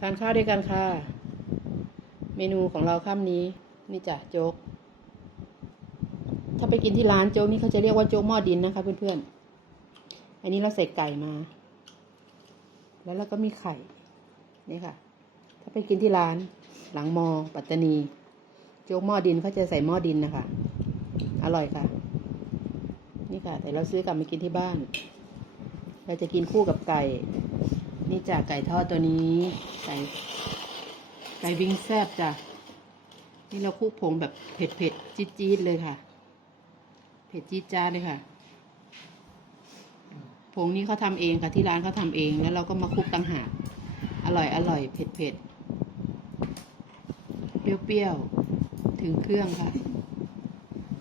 ทานข้าวด้วยกันค่ะ เมนูของเราค่ำนี้ นี่จ้ะโจ๊ก ถ้าไปกินที่ร้านโจ๊กนี่เขาจะเรียกว่าโจ๊กหม้อดินนะคะเพื่อนๆ อันนี้เราใส่ไก่มา แล้วเราก็มีไข่ นี่ค่ะ ถ้าไปกินที่ร้าน หลังมอ ปัตตานี โจ๊กหม้อดินเขาจะใส่หม้อดินนะคะ อร่อยค่ะ นี่ค่ะ แต่เราซื้อกลับมากินที่บ้าน เราจะกินคู่กับไก่ นี่จากไก่ทอดตัวนี้ ไก่ ไก่วิงแซบจ้ะ นี่เราคลุกผงแบบเผ็ดเผ็ดจี๊ดจี๊ดๆเลยค่ะ เผ็ดจี๊ดจ้าเลยค่ะ ผงนี้เขาทำเองค่ะที่ร้านเขาทำเอง แล้วเราก็มาคลุกต่างหาก อร่อยอร่อยเผ็ดเผ็ดเปรี้ยวเปรี้ยวๆถึงเครื่องค่ะ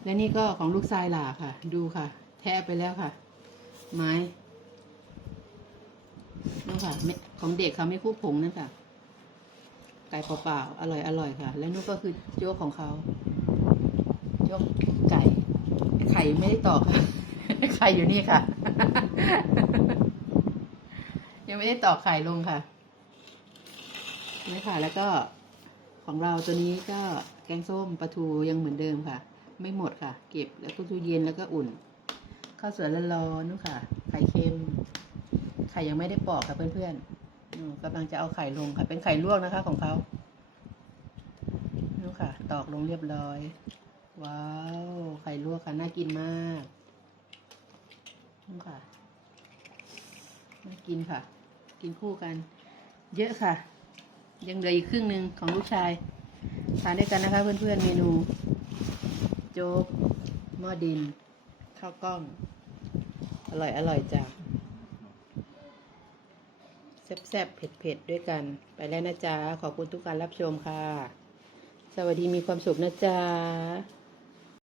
และนี่ก็ของลูกชายหล่าค่ะ ดูค่ะ แทะไปแล้วค่ะ ไม้ นู่นค่ะของเด็กเขาไม่คลุกผงนั่นค่ะ ไก่เปล่าๆอร่อยอร่อยค่ะ และนู่นก็คือโจ๊กของเขาโจ๊กไก่ ไข่ไม่ได้ตอกค่ะไข่อยู่นี่ค่ะ ยังไม่ได้ตอกไข่ลงค่ะนี่ค่ะ แล้วก็ของเราตัวนี้ก็แกงส้มปลาทูยังเหมือนเดิมค่ะ ไม่หมดค่ะ เก็บแล้วก็ตู้เย็นแล้วก็อุ่นข้าวสวยร้อนๆนู่นค่ะ ไข่เค็ม ข่ยังไม่ได้ปอกค่ะเพื่อนๆนู่นกำลังจะเอาไข่ลงค่ะ เป็นไข่ลวกนะคะ ของเขานู่ค่ะ ตอกลงเรียบร้อย ว้าว ไข่ลวกค่ะ น่ากินมากนู่ค่ะ น่ากินค่ะ กินคู่กัน เยอะค่ะ ยังเหลืออีกครึ่งหนึ่งของลูกชาย ทานด้วยกันนะคะ เพื่อนๆ เมนู โจ๊กหม้อดิน ข้าวกล้อง อร่อยอร่อยจ้ะ แซ่บๆ เผ็ดๆ ด้วยกัน ไปแล้วนะจ๊ะ ขอบคุณทุกการรับชมค่ะ สวัสดีมีความสุขนะจ๊ะ